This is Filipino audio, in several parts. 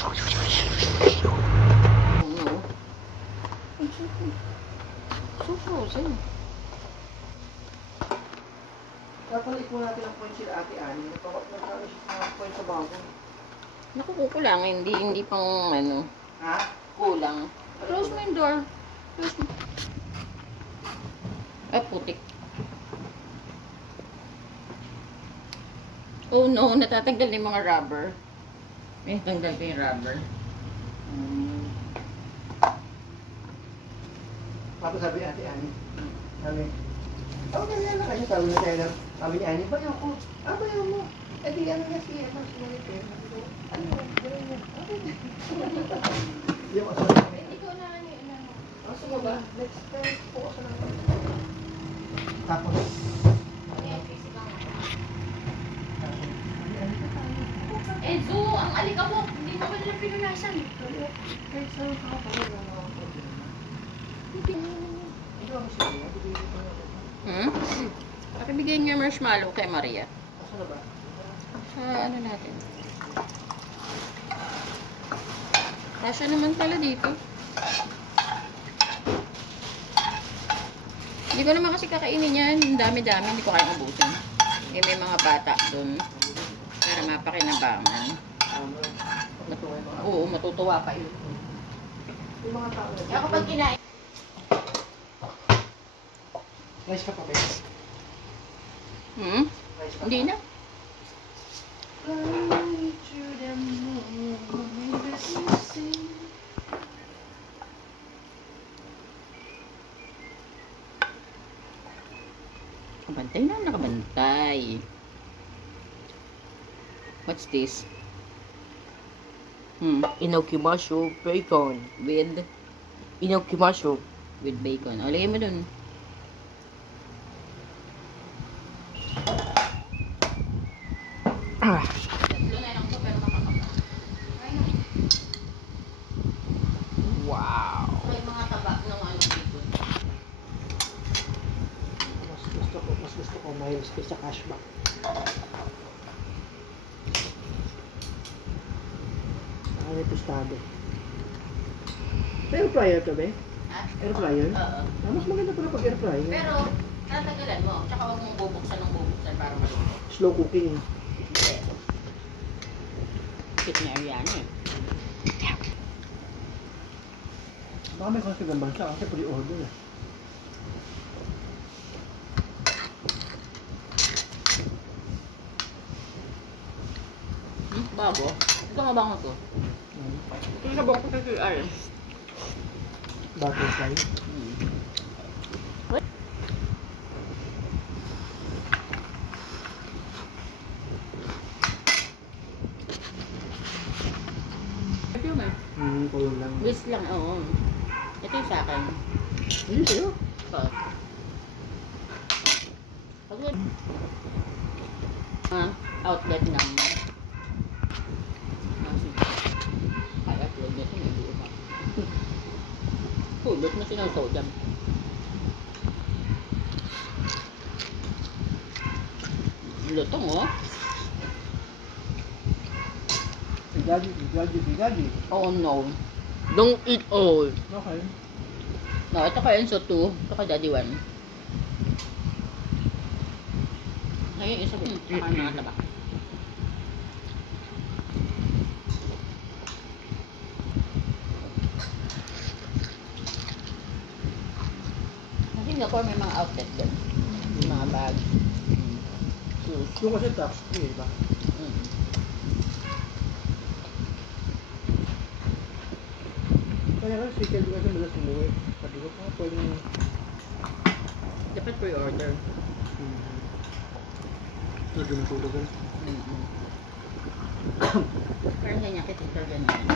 No. So frozen. Kapalit mo natin ang point sila Ate Ani. Nagkakaroon siya ng point sa bago. Naku, kulang. Hindi pang ano. Ha? Kulang. Close mo yung door. Close mo. Ah, putik. Oh no, natatanggal na yung mga rubber. May tanggal pa yung rubber. Tapos sabi ni Ate Ani. Sabi, ganyan na kayo. Sabi na tayo lang. Sabi ni Ani, bayaw ko. Bayaw mo. Eh di ano na siya. Sumunod eh. Ano, gano'n niya. Yung aso. Ikaw na ano yun. Aso mo ba? Next time po ako na. Tapos, Ezo, ang alikabok. Hindi mo ba nila pinunasan? kahit saan ka pa rin na ako problema. Hindi ako siya. Bibigyan ko na ako. Pakibigyan niyo yung marshmallow kay Maria. Aso na ba? Sa ano natin. Kasya naman pala dito. Hindi ko naman kasi kakainin yan. Ang dami-dami. Hindi ko kaya ubusin. Eh, may mga bata dun. Para mapakinabangan. Oo, matutuwa pa yun. Yung mga tao na. Kaya kapag kinain. Rice ka pa ba? Rice ka Hindi na. Nakabantay na, nakabantay. What's this? Inokimasyo bacon. With Inokimasyo. bacon. O, lagay mo dun. Wow. May mga taba ng ano dito. Mas gusto ko miles kaysa cashback. Saka may tostado. May air fryer ka ba? Ha? Air fryer? Oo. Mas maganda pala pag air fryer. Pero, tatagalan mo. Tsaka huwag mong bubuksan ng bubuksan para maluto. Slow cooking. Hindi. Kit na Ariana eh. Baka may kasi gambang siya kasi pre-order eh. Bago? Ito nga bango to. Ito yung sabang ko sa QR. Butterfly. Ito yung eh. Kulong lang. Wish lang, oo. Ito yung sa akin. Hindi sa'yo. So. Pag outlet ng kaya upload nito hindi ba? Pulot na sinusodam. Lutong oh. Bigadi. Oh no. Don't eat all. Okay. No, ito kay Enzo 2. Ito kay Daddy 1. Ngayon isa ko. Saka mga taba. Sa Singapore may mga outlet doon. May mga bag. Shoes. Yung kasi tax free, diba? Kaya nga, si Kelvin kasi malas umuwi. Sabi ko, pwede mo. Dapat pre-order. Tulog na tulog ka. Pero hindi niya kitito ganyan.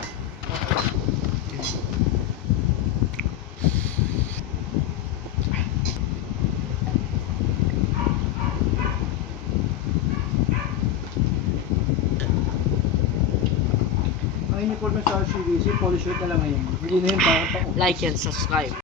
Ang uniform sa CDC, polo shirt na lang ngayon. Hindi na yun para pa Like and subscribe.